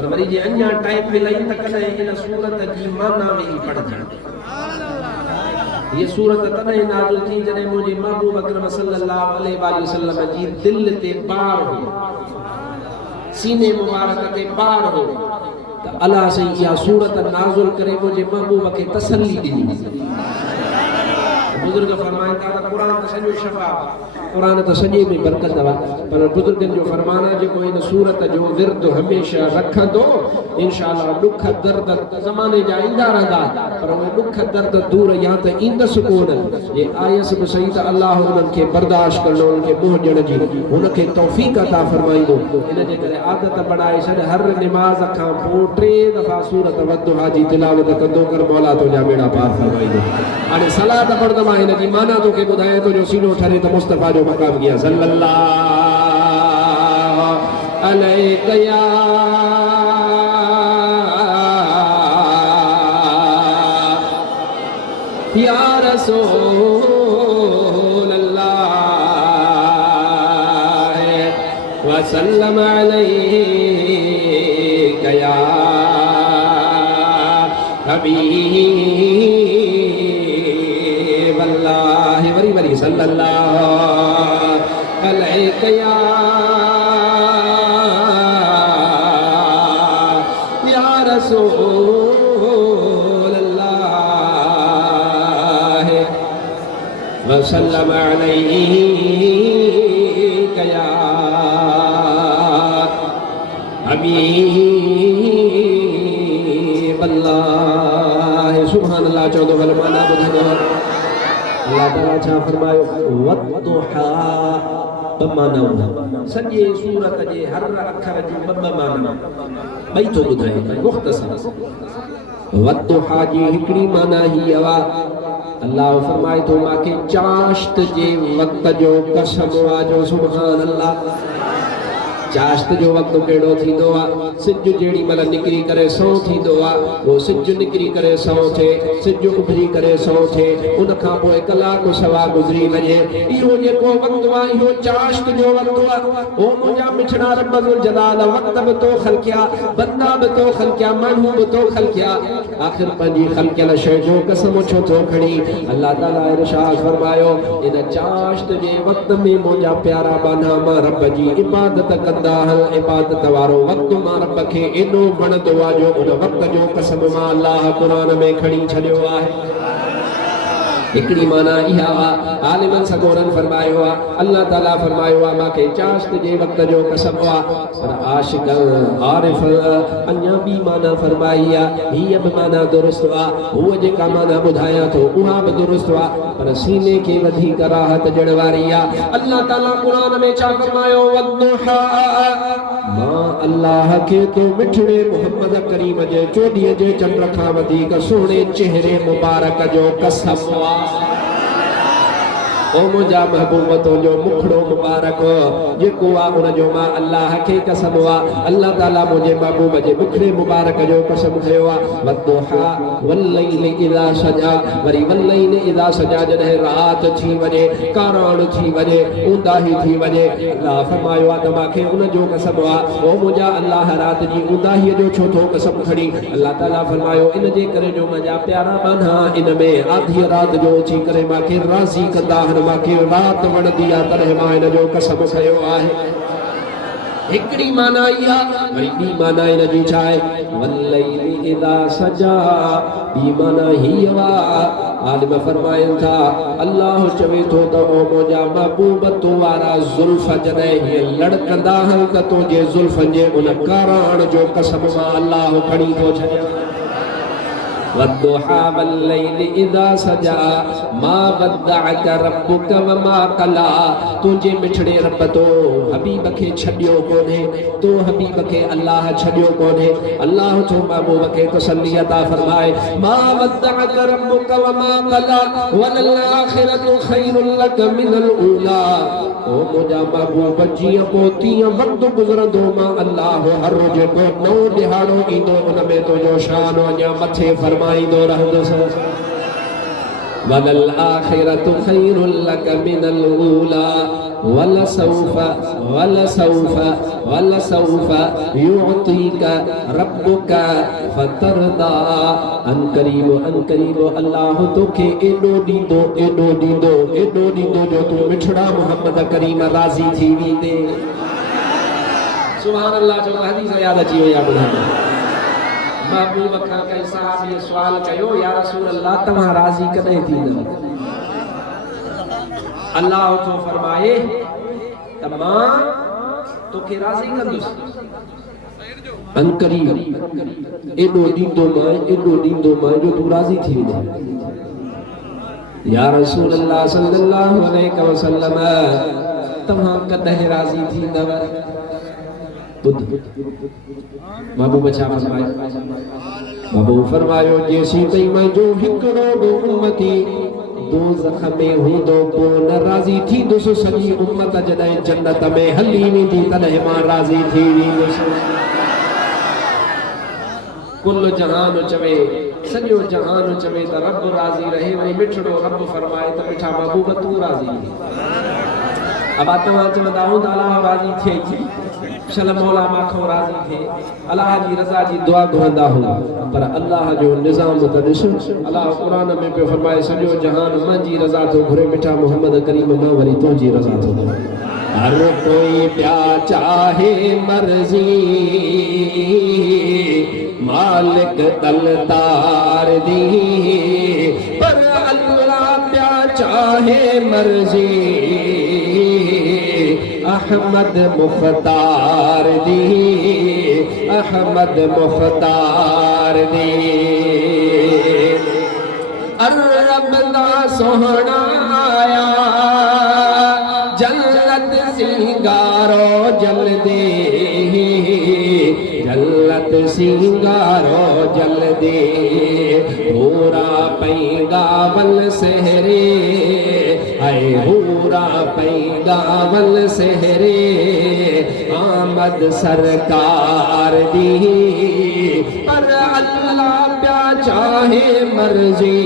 पर वरी जे अन्या टाइम मिलई त कने इन सूरत जी माना में पढ़जण ये सूरत तने नाज़िल थी जने मुझे महबूब अकरम सल्लल्लाहु अलैहि वसल्लम जी दिल ते पार हो सीने मुबारक ते पार हो त अल्लाह से या सूरत नाज़िल करे मुझे महबूब के तसल्ली दी बुजुर्ग फरमाइंदा त कुरान त सॼो शफा कुरान त सॼे में बरकत वा पर बुजुर्गन जो फरमाना जो इन सूरत जो विर्द हमेशा रखंदो इंशाअल्लाह दुख दर्द ज़माने जा ईंदा रहंदा पर वो दुख दर्द दूर या त ईंदस कोन जे आयस बि सही त अल्लाह उन्हनि खे बर्दाश्त करणो उन्हनि खे मुंहुं ॾियण जी उनखे तौफ़ीक़ अता फरमाईंदो इन जे करे आदत बनाए छॾ हर निमाज़ खां पोइ 3 दफ़ा सूरत वद्दुहा जी तिलावत कंदो कर मौला तुंहिंजा बेड़ा पार फरमाईंदो हाणे सलात पढ़ंदो इन जी माना तोखे ॿुधाए थो जो सीनो ठरे त मुस्तफ़ा जो मक़ाम किया सल्लल्लाहु अलैहि या रसूल अल्लाह वसल्लम अलैहि या हबीब अल्लाह वरी वरी सल्लल्लाहु अलैहि या रसूल अल्लाह वसल्लम अलैहि या हबीब अल्लाह सुभान अल्लाह चौदह वाला माना बुझो अल्लाह ताला छा फरमायो वद्दुहा बमाना सॼे सूरत जे हर अखर जो माना ॿई थो ॿुधाए मुख़्तसर वद्दुहा जी हिकिड़ी माना ही आवा अल्लाह फरमाए थो मांखे चाश्त जे वक़्त जो कसम वाजो सुभान अल्लाह चाश्त जो वक़्त केड़ो थींदो आ सिज जेड़ी मल निकरी करे सौ थींदो आ वो सिज निकरी करे सौ थे सिज उभरी करे सौ थे उन खां पोइ कलाक सवा गुज़री वञे इहो जेको वक़्त आ इहो चाश्त जो वक़्त आ ओ मुंहिंजा मिठड़ा रब्बुल जलाल वक़्त बि तो खलकिया बंदा बि तो खलकिया माण्हू बि तो खलकिया आखिर पंहिंजी खलकियल शइ जो कसम छो थो खणी अल्लाह ताला इरशाद फरमायो इन चाश्त जे वक़्त में मुंहिंजा प्यारा बाना मां रब जी इबादत कंदा हल इबादत वारो वक़्त मां रब खे एॾो वणंदो आहे जो उन वक़्त जो कसम मां अल्लाह क़ुरान में खणी छॾियो आहे हिकिड़ी माना इहा आलिमन सगोरन फरमायो आहे अल्लाह ताला फरमायो आहे मांखे चाश्त जे वक़्त जो कसम आहे पर आशिक आरिफ अञा ॿी माना फरमाई आहे हीअ बि माना दुरुस्त आहे हूअ जेका माना ॿुधायां थो उहा बि दुरुस्त आहे पर सीने खे वधीक राहत ॾियण वारी आहे अल्लाह ताला क़ुरान में छा फरमायो वद्दुहा मां अल्लाह खे तो मिठड़े मोहम्मद करीम जे चोॾीअ जे चंड खां वधीक सुहिणे चेहरे मुबारक जो कसम आहे ओ मुंहिंजा महबूब तुंहिंजो मुखड़ो मुबारक जेको आहे उन जो मां अल्लाह खे कसम आहे अल्लाह ताला मुंहिंजे महबूब जे मुखड़े मुबारक जो कसम खयो आहे वद्दुहा वल्लैल इज़ा सजा वरी वल्लैल इज़ा सजा जॾहिं राति थी वञे काराण थी वञे ऊंदाही थी वञे अल्लाह फरमायो आहे त मूंखे उन जो कसम आहे ओ मुंहिंजा अल्लाह राति जी ऊंदाहीअ जो छो थो कसम खणी अल्लाह ताला फरमायो इन जे करे जो मुंहिंजा प्यारा बाना इन में आधी राति जो उथी करे मूंखे राज़ी कंदा मांखे रात वणंदी आहे तॾहिं मां हिन जो कसम खयो आहे हिकिड़ी माना इहा वरी ॿी माना हिन जी छा आहे वल्लैल इज़ा सजा ॿी माना हीअ आहे आलिम फरमाइनि था अल्लाह चवे थो त ओ मुंहिंजा महबूब तूं वारा ज़ुल्फ़ जॾहिं हीअं लड़कंदा हल त तुंहिंजे ज़ुल्फ़नि जे उन काराण जो कसम मां अल्लाह खणी थो छॾियां वद्दुहा वल्लैल इज़ा सजा मा वद्दअक रब्बुक वमा क़ला तुंहिंजे मिठड़े रब तो हबीब खे छॾियो कोन्हे तो हबीब खे अल्लाह छॾियो कोन्हे अल्लाह जो महबूब खे तसल्ली अता फरमाए मा वद्दअक रब्बुक वमा क़ला वलल आखिरतु खैरुल लक मिनल ऊला ओ मुंहिंजा महबूब जीअं पोइ तीअं वक़्तु गुज़रंदो मां अल्लाह हर जेको नओं ॾिहाड़ो ईंदो उन में तुंहिंजो शान अञा मथे फरमाईंदो रहंदुसि वलल आखिरतु खैरुल लक मिनल ऊला वलसौफा वलसौफा वलसौफा युअतीका रब्बुका फतरदा। अनकरीबो अल्लाह तोखे एडो दींदो जो तू मिठड़ा मोहम्मद करीम राजी थी वींदे। सुभान अल्लाह। जो हदीस याद अची वई आहे ॿुधायो। महबूब खां कई सहाबी सवाल कयो, या रसूल अल्लाह तव्हां राज़ी कॾहिं थींदव? अल्लाह जो फरमाए त मां तोखे राज़ी कंदुसि। अनकरीब एडो ॾींदो मां जो तू राज़ी थी वेंदे। या रसूल अल्लाह सल्लल्लाहु अलैहि वसल्लम तव्हां कॾहिं राज़ी थींदव? महबूब छा फरमायो? महबूब फरमायो जेसी तई मुंहिंजो हिकिड़ो बि उम्मती दोज़ख में हूंदो को न राज़ी थींदुसि, सॼी उम्मत जॾहिं जन्नत में हली वेंदी तॾहिं मां राज़ी थी वेंदुसि। कुल जहान चवे, सॼो जहान चवे त रब राज़ी रहे, वही मिठड़ो रब फरमाए त मिठा महबूब तू राज़ी। अब तव्हां चवंदा हूंदा अल्लाह राज़ी थिए, चल मौला माखो राज़ी थिए, अल्लाह जी रज़ा जी दुआ घुरंदा हुआ, पर अल्लाह जो निज़ाम त ॾिस। अल्लाह क़ुरान में पियो फरमाए सॼो जहान मुंहिंजी रज़ा थो घुरे, मिठा मोहम्मद करीम मां वरी तुंहिंजी रज़ा थो घुरे। हर कोई प्या चाहे मर्ज़ी मालिक तलतार दी, पर अल्लाह प्या चाहे मर्ज़ी अहमद मुख्तार दी, अहमद मुख्तार दी। रब दा सोहना आया जन्नत सिंगारो जल्दी, जन्नत सिंगारो जल्दी। पूरा पैगा वल सहरे आए, पूरा पैगा वल सहरे आमद सरकार दी, पर अल्लाह प्या चाहे मर्जी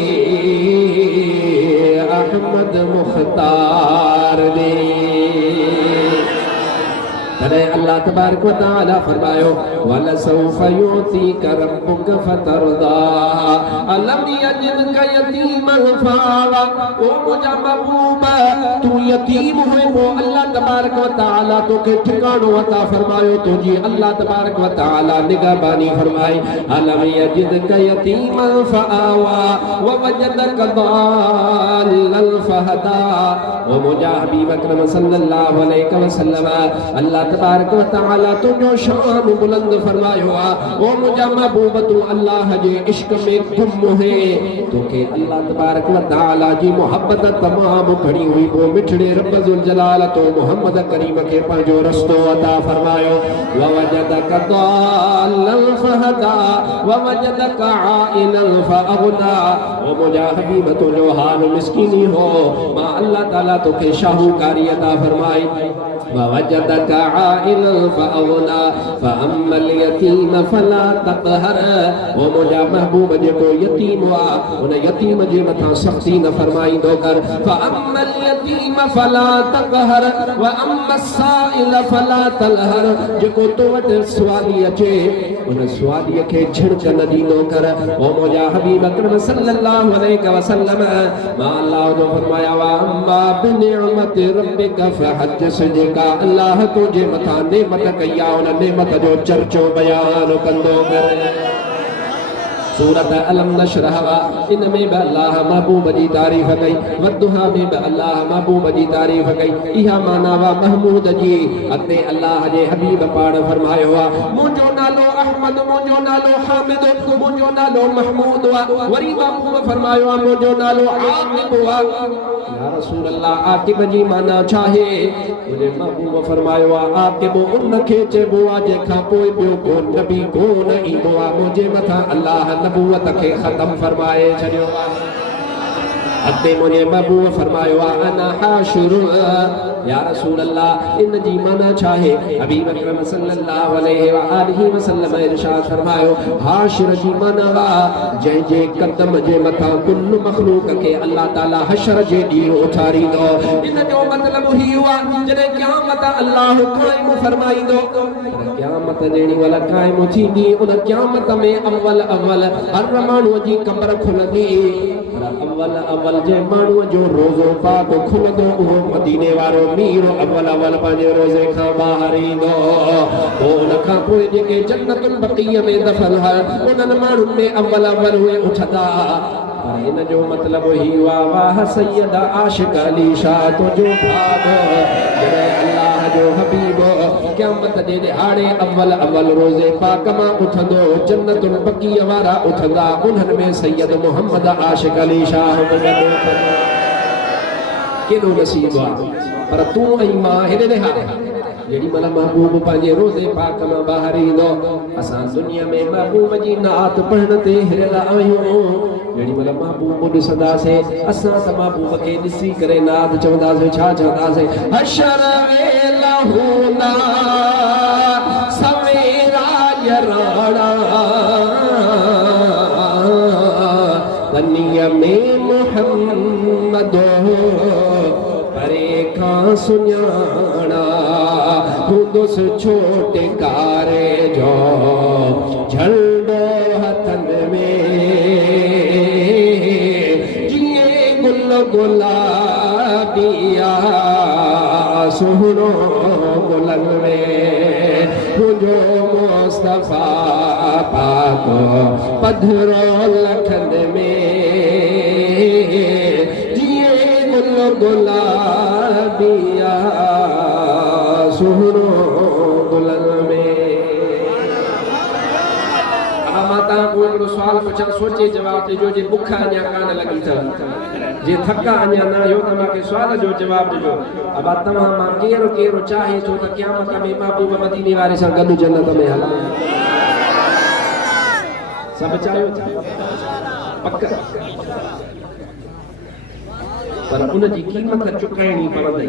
अहमद मुख्तार दी। अल्लाह तबारक व तआला फरमायो वलसौफा युतीका रब्बुका फतरदा। अलम यजिदका यतीमन फआवा। ओ मुझा महबूब तू यतीम हुए वो अल्लाह तबारक व तआला तोखे ठिकानो अता फरमायो, तुझी अल्लाह तबारक व तआला निगहबानी फरमाई। अलम यजिदका यतीमन फआवा व वजदका दाल्लन फहदा। ओ मुझा हबीब अकरम सल्लल्लाहु अलैहि वसल्लम अल्लाह तबारक व तआला तुझो शान बुलंद फरमायो आ। ओ मुझा महबूब तू अल्लाह जे इश्क में गुम है, तोखे अल्लाह तबारक व तआला जी मोहब्बत तमाम घणी हुई। वो मिठड़े रब जुल जलाल तो मोहम्मद करीम के पंहिंजो रस्तो अता फरमायो। व वजदका दाल्लन फहदा व वजदका आइलन फअगना। ओ मुझा हबीब तुझो हाल मिस्कीनी हो, मां अल्लाह ताला तोखे शाहूकारी अता फरमाई। व वजदका आइलन फअगना फअम्मल यतीम फला तक़हर। ओ मुझा महबूब जेको यतीम हुआ उन यतीम जे मथां सख्ती न फरमाईंदो कर। फअम्मल यतीम फला तक़हर व अम्मा साइल फला तलहर। जेको तो वटि सुवाली अचे उन सुवालीअ खे झिड़क न ॾींदो कर। ओ मुझा हबीब अकरम सल्लल्लाहु अलैहि वसल्लम मां अल्लाह जो फरमाया वा अम्मा बिनिअमति रब्बिका फहद्दिस। जेका अल्लाह तुझे मथां नेमत कई आहे उन नेमत जो चर्चो बयान कंदो कर। सूरत अलम नशरह इन में भी अल्लाह महबूब जी तारीफ़ कई, वद्दुहा में भी अल्लाह महबूब जी तारीफ़ कई। इहा माना वा महमूद जी। अॻिते अल्लाह जे हबीब पाण फरमायो आहे मुंहिंजो नालो अहमद, मुंहिंजो नालो हामिद, मुंहिंजो नालो महमूद आहे। वरी महबूब फरमायो आहे मुंहिंजो नालो आकिब आहे। या रसूल अल्लाह आकिब जी माना छा आहे? मुंहिंजे महबूब फरमायो आहे आकिब उन खे चइबो आहे जंहिंखां पोइ ॿियो को नबी कोन ईंदो आहे। मुंहिंजे मथां अल्लाह नबूवत के खत्म फरमाए छड़ियो। अते मुझे महबूब फरमायो अना हाशिर या रसूल अल्लाह इन जी माना चाहे हबीब अकरम सल्लल्लाहु अलैहि व आलिहि वसल्लम इरशाद फरमायो हाशिर जी माना वा जे जे कदम जे मथा कुल मखलूक के अल्लाह ताला हशर जे दी उठारी दो इन जो मतलब ही हुआ जने क़यामत अल्लाह कायम फरमाई दो क़यामत जेणी वाला कायम थींदी उन क़यामत में अव्वल हर माण्हू जी कब्र खुलंदी अव्वल जे माण्हू जो रोज़ो पाक खुलंदो उहो मदीने वारो मीर अव्वल पंहिंजे रोज़े खां ॿाहिरि ईंदो पोइ उन खां पोइ जेके जन्नतुल बक़ीअ में दफ़न उन्हनि माण्हुनि में अव्वल उहे उथंदा पर इन जो मतलब ही हुआ वाह सैयद आशिक अली शाह तुझो भागो अल्लाह जो हबीब क़यामत जे दिहाड़े अव्वल रोज़े पाक मां उथंदो जन्नतुल बक़ीअ वारा उथंदा उन्हनि में सैयद मोहम्मद आशिक अली शाह केॾो नसीब आहे पर तूं ऐं मां हेॾे ॾेहारे जेॾी महिल महबूब पंहिंजे रोज़े पाक मां ॿाहिरि ईंदो असां दुनिया में महबूब जी नात पढ़ण ते हिरियल आहियूं जेॾी महिल महबूब ॾिसंदासीं असां त महबूब खे ॾिसी करे नात चवंदासीं छा चवंदासीं हशर वेला हूंदा सवेरा यराणा बनीअ में मुहम्मद परे खां सुञाणा हूंदुसि छोटे कारे जो झंडो हथनि में जीअं गुल गुलाबिया सुहिणो गुलनि में तुंहिंजो मुस्तफ़ा पाक पधरो लखनि में जीअं गुल गुलाबिया सुहिणो गुलनि में माता को हिकिड़ो सुवाल पुछां सोचे जवाब ॾिजो जे बुख अञा कान लॻी अथव जे थका अञा न आहियो त मूंखे सुवाल जो जवाब ॾिजो अब तव्हां मां केरु केरु चाहे थो त क़यामत में महबूब मदीने वारे सां गॾु जन्नत में हलां सभु चाहियो पक पर उन जी क़ीमत चुकाइणी पवंदी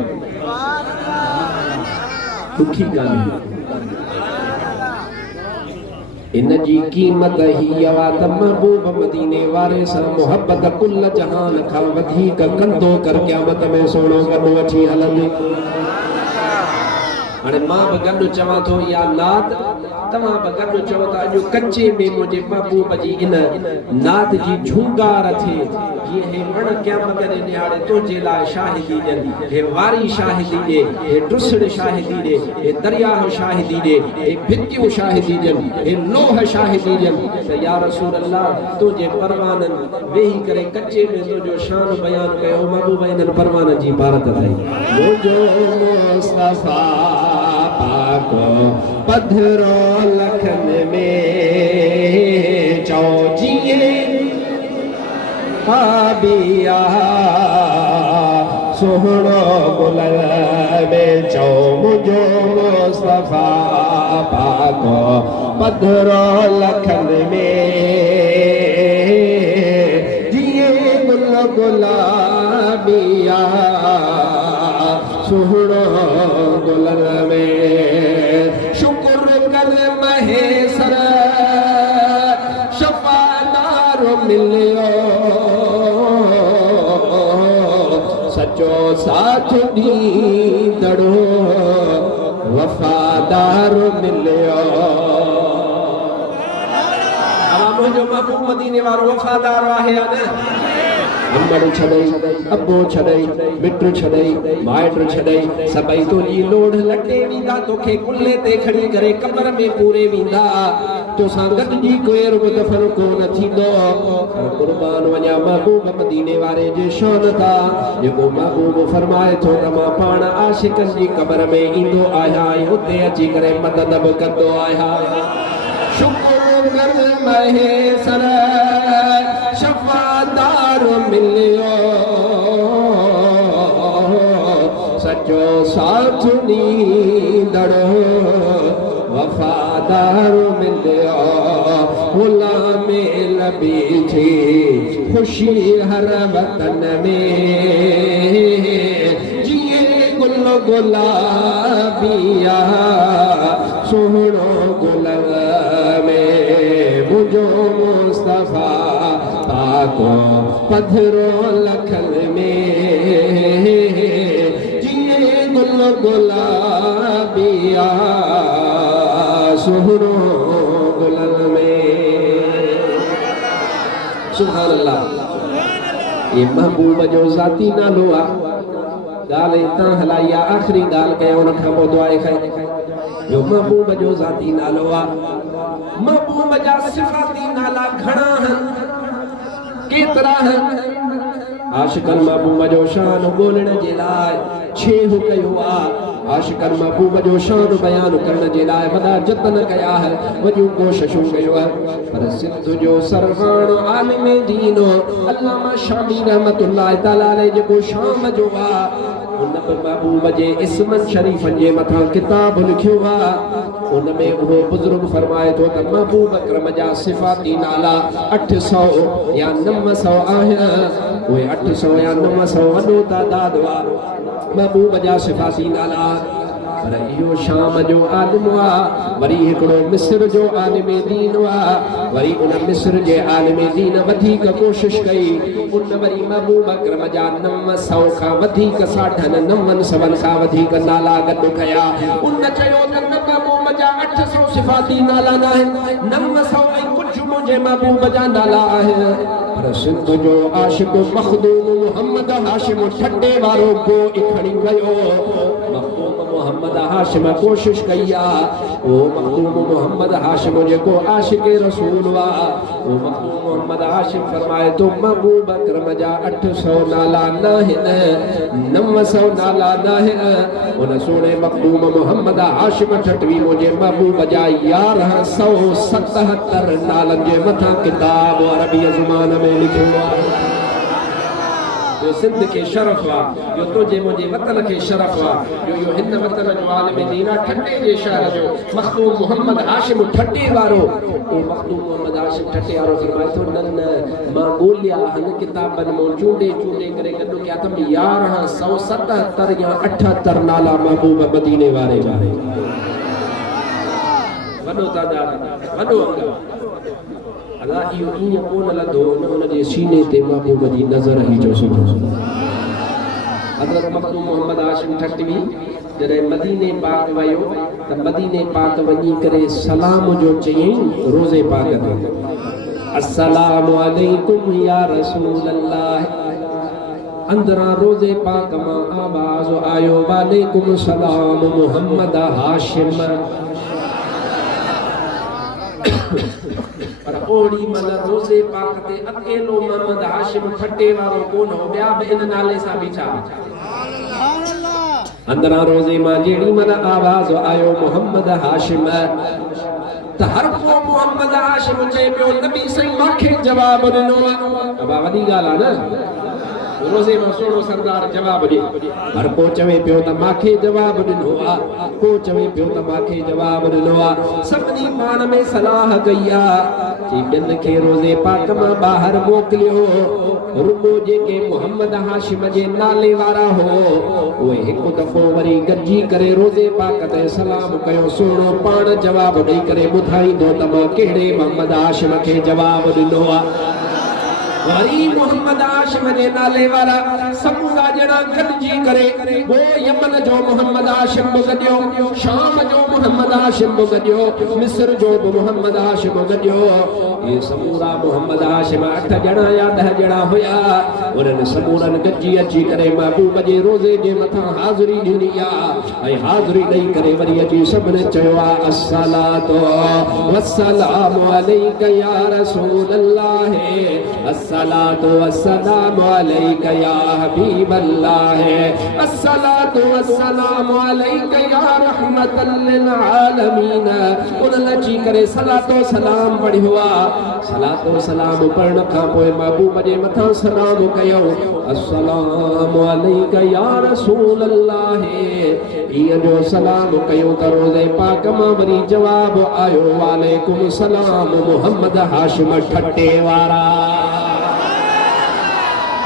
दुखी ॻाल्हि इन जी क़ीमत ही आवा त महबूब मदीने वारे सां मोहब्बत कुल जहान खां वधीक कंदो कर क़यामत में सोनो गॾु वठी हलंदी हाणे मां बि गॾु चवां थो या नात तव्हां बि गॾु चओ था अॼु कच्चे में मुंहिंजे महबूब जी इन नात जी झूंगार थिए जीअं हे वण क़यामत जे ॾियारे तुंहिंजे लाइ शाहिदी ॾियनि हे वारी शाहिदी ॾे हे टुसड़ शाहिदी ॾे हे दरियाह शाहिदी ॾे हे भितियूं शाहिदी ॾियनि हे लोह शाहिदी ॾियनि त या रसूल अल्लाह तुंहिंजे परवाननि वेही करे कच्चे में तुंहिंजो शान बयानु कयो महबूब इन्हनि परवाननि जी इबारत अथई मुंहिंजो मुस्तफ़ा पाक पधरो लखनि में चओ जीअं बिया सुहिणो गुलनि में चओ मुंहिंजो मुस्तफ़ा पाक पधरो लखनि में जीअं गुल गुलाबिया सुहिणो गुलनि में शुक्र कर महेसर शफ़ादार मिलियो सचो साथ ॾींदड़ो वफ़ादार मिलियो मुंहिंजो महबूब मदीने वारो वफ़ादार आहे या न अम्बड़ छॾई अबो छॾई मिट छॾई माइट छॾई सभई तुंहिंजी लोढ़ लटे वेंदा तोखे कुल्हे ते खणी करे कब्र में पूरे वेंदा तोसां गॾिजी कोई बि दफ़न कोन थींदो क़ुर्बान वञा महबूब मदीने वारे जे शान था जेको महबूब फरमाए थो त मां पाण आशिक़नि जी कब्र में ईंदो आहियां ऐं हुते अची करे मदद बि कंदो आहियां शुक्र कर महेसर शफ़ादार मिलियो सचो साथ ॾींदड़ो वफ़ादार मिलियो ग़ुलाम नबी थी ख़ुशी हर वतन में जीअं गुल गुलाबिया सोहणो गुलग में मुझो मुस्तफा पाको पधरो लखल में जिए गुल गुलाबिया सोहणो गुलग में। सुभान अल्लाह। ये महबूब जो ज़ाती नालो आ गाल इतना हलाया आखिरी गाल के उन खबो दुआए खाए जो महबूब जो ज़ाती नालो आ। महबूब जा सिफाती नाला घणा हन केतरा हन। आशिकन महबूब जो शान बोलण जे लाइ छेह कयो आ। आशिकन महबूब जो शान बयान करण जे लाइ वॾा जतन कया है वॾियूं कोशिशूं कयो है पर सिंध जो सरवाणो आलिम दीन अल्लामा शामी रहमतुल्लाह तआला अलैहि जेको शाम जो आ उन महबूब जे इस्मन शरीफन जे मथां किताब लिखियो आ। उन में वो बुजुर्ग फरमाए तो त महबूब अकरम जा सिफाती नाला 800 या 900 आहिनि। उहे 800 या 900 वॾो तादाद वा महबूब जा सिफाती नाला। पर इहो शाम जो आलिम आ वरी हिकिड़ो मिस्र जो आलिम दीन आ। वरी उन मिस्र जे आलिम दीन वधीक कोशिश कई उन वरी महबूब अकरम जा 900 खां वधीक 950 खां वधीक नाला गॾु कया। उन चयो त महबूब जा 800 सिफाती नाला न आहिनि 900 ऐं कुझु मुंहिंजे महबूब जा नाला आहिनि। पर सिंध जो आशिक मखदूम मोहम्मद हाशिम ठटे वारो को खणी वियो। मखदूम मोहम्मद हाशिम कोशिश कई आ ओ मखदूम मोहम्मद हाशिम जेको आशिक रसूल वा ओ मखदूम मोहम्मद हाशिम फरमाए तो महबूब अकरम जा 800 नाला न आहिनि 900 नाला न आहिनि। उन सोने मखदूम मोहम्मद हाशिम ठटवी मुंहिंजे महबूब जा 1177 नालनि जे मथां किताब अरबी ज़ुबान में लिखियो आहे। जो सिंध के शरफ वा जो तुझे मुझे वतन के शरफ वा जो यो हिंद वतन जो आलिम दीना ठटे जे शहर जो मखदूम मोहम्मद हाशिम ठटे वारो ओ मखदूम मोहम्मद हाशिम ठटे वारो फरमाए तो न मां बोलिया हन किताबन में चूंडे चूंडे करे गडो क्या तम 1177 या 78 नाला महबूब मदीने वारे वारे वडो तादाद वडो अल्लाह इहो ईअं कोन लधो उन जे सीने ते महबूब जी नज़र ही जो सुनो। हज़रत मखदूम मोहम्मद हाशिम ठटवी जॾहिं मदीने पाक वियो त मदीने पाक वञी करे सलाम जो चयईं रोज़े पाक ते अस्सलामु अलैकुम या रसूल अल्लाह। अंदरां रोज़े पाक मां आवाज़ आयो वालेकुम सलाम मोहम्मद हाशिम। पर ओड़ी मन रोज़े पाक ते अकेलो मोहम्मद हाशिम ठटे वारो कोन हो ॿिया बि इन नाले सां बीठा। अंदरां रोज़े मां जेड़ी मन आवाज़ आयो मोहम्मद हाशिम त हर को मोहम्मद हाशिम चए पियो नबी सही मांखे जवाब ॾिनो आहे। वॾी ॻाल्हि आहे न रोज़े में सोनो सरदार जवाब दे हर को चवे पियो त मांखे जवाब ॾिनो आ को चवे पियो त मांखे जवाब ॾिनो आ। सभिनी पाण में सलाह कई आ कि ॿियनि खे रोज़े पाक मां ॿाहिरि मोकिलियो। रुगो जेके मोहम्मद हाशिम जे नाले वारा हो उहे हिकु दफ़ो वरी गॾिजी करे रोज़े पाक ते सलाम कयो। सोनो पाण जवाब ॾेई करे ॿुधाईंदो त मां कहिड़े मोहम्मद हाशिम खे जवाब ॾिनो आ। वरी मोहम्मद हाशिम जे नाले वाला समूरा जणा गॾिजी करे वो यमन जो मोहम्मद हाशिम गॾियो शाम जो मोहम्मद हाशिम गॾियो मिस्र जो मोहम्मद हाशिम गॾियो। ये समूरा मोहम्मद हाशिम 8 ॼणा या 10 ॼणा हुया। उन्हनि समूरनि गॾिजी अची करे महबूब जे रोज़े जे मथां हाज़िरी ॾिनी आहे ऐं हाज़िरी ॾेई करे वरी अची सभिनी चयो आहे अस्सलातु वस्सलामु अलैका या रसूल अल्लाह अस्सलातु वस्सलामु अलैका या हबीब अल्लाह अस्सलातु वस्सलामु अलैका या रहमतल लिल आलमीन। उन अची करे सलातो सलाम पढ़ियो आहे। सलातो सलाम पढ़ण खां पोइ महबूब जे मथां सलाम कयो अस्सलामु अलैका या रसूल अल्लाह। ईअं जो सलाम कयो त रोज़े पाक मां वरी जवाब आयो वालेकुम सलाम मोहम्मद हाशिम ठटे वारा।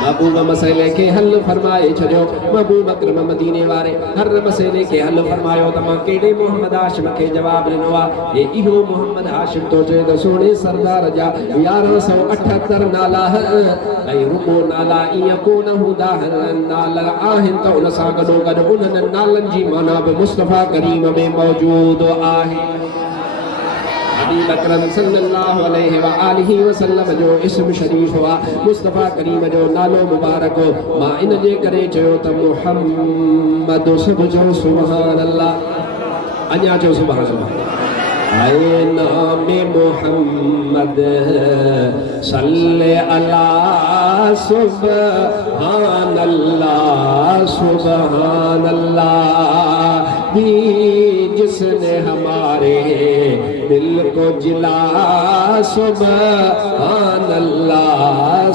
महबूब मसइले के हल फरमाए छो महबूब अकरम मदीने वारे हर मसइले के हल फरमायो त मां केड़े मोहम्मद हाशिम के जवाब ॾिनो आहे ए इहो मोहम्मद हाशिम तो चए त सोने सरदार जा 1178 नाला ऐं रुगो नाला ईअं कोन हूंदा नाला आहिनि त उन सां गॾो गॾु उन्हनि नालनि जी माना बि मुस्तफ़ा करीम में मौजूद आहे। हबीब अकरम सल्लल्लाहु अलैहि व आलिहि वसल्लम जो इस्म शरीफ वा मुस्तफ़ा करीम जो नालो मुबारक मां इन जे करे चयो त मुहम्मद सब जो सुभान अल्लाह अञा जो सुभान अल्लाह आए नाम मुहम्मद सल्ले अला सुभान अल्लाह सुभान अल्लाह जिसने हमारे दिल को जिला सुभान अल्लाह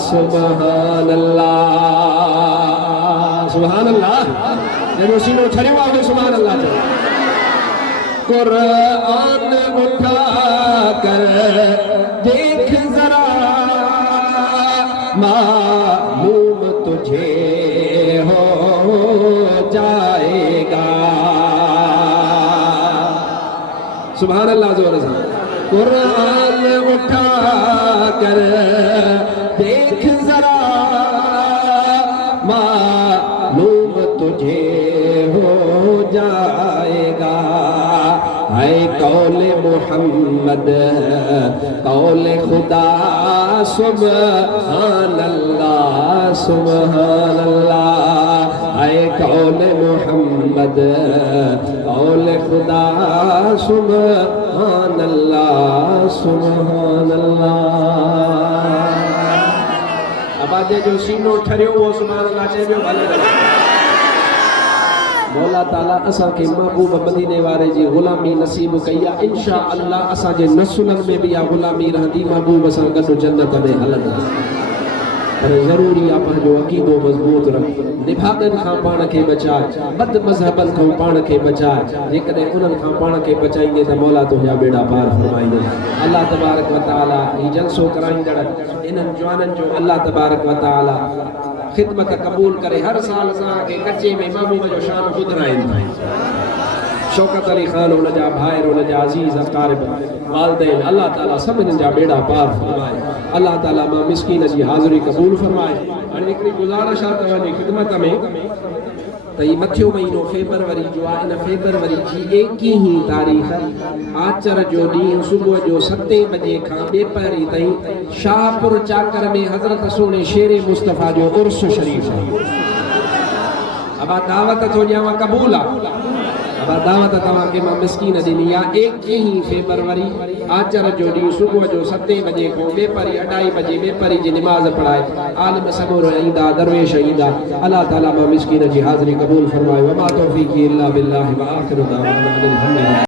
सुभान अल्लाह सुभान अल्लाह जनो सीनो छड़ियो आगे सुभान अल्लाह कुरान उठा कर देख जरा मालूम तुझे हो जाएगा सुभान अल्लाह जोर से कुरान उठा कर देख जरा मालूम तुझे हो जाएगा है कौले मोहम्मद कौले खुदा सुभान अल्लाह है कौले मोहम्मद कौले खुदा सुभान अल्लाह अब जो सीनो ठरियो वो सुभान अल्लाह चइजो भले मौला ताला असा के महबूब मदीने वारे जी गुलामी नसीब कया इंशा अल्लाह असा जे नसुलन में भी आ गुलामी रहंदी महबूब असा गॾु जन्नत में हलंदा पर ज़रूरी आ पंहिंजो अक़ीदो मज़बूत रख निभागन खां पाण खे बचाए बद मज़हबन खां पाण खे बचाए जेकॾहिं उन्हनि खां पाण खे बचाईंदे त मौला तुंहिंजा बेड़ा पार फरमाईंदे अल्लाह तबारक व तआला ही जलसो कराईंदड़ इन्हनि जवाननि जो अल्लाह तबारक व तआला खिदमत कबूल करे हर साल असां खे कच्चे में महबूब जो शान ॿुधाईंदा शौकत अली खान उन जा भाइर उन जा अजीज अक़ारिब वालिदैन अल्लाह ताला सभिनी जा बेड़ा पार फरमाए अल्लाह ताला मां मिस्कीन जी हाज़िरी कबूल फरमाए। हाणे हिकिड़ी गुज़ारिश आहे तव्हांजी खिदमत में त ही मथियो महीनो फेबरवरी जो आहे इन फेबरवरी जी 21 तारीख़ आचर जो ॾींहुं सुबुह जो 7 बजे खां ॿेपहरी ताईं शाहपुर चाकर में हज़रत सोने शेरे मुस्तफ़ा जो उर्स शरीफ़ आहे। अब दावत थो ॾियांव क़बूल आहे अब दावत तव्हांखे मां मिस्कीन ॾिनी आहे 21 फेबरवरी आचर जो ॾींहुं सुबुह जो 7 बजे खां ॿेपहरी 2:30 बजे ॿेपहरी जी निमाज़ पढ़ाए आलिम सगोर ईंदा दरवेश ईंदा अल्लाह ताला मां मिस्कीन जी हाज़िरी क़बूल फरमाए। वमा तौफ़ीक़ी इल्ला बिल्लाह व आख़िरु दावाना अनिल हम्दुलिल्लाह।